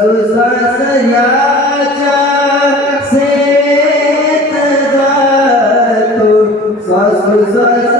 Sasu sasu ya cha tu sasu.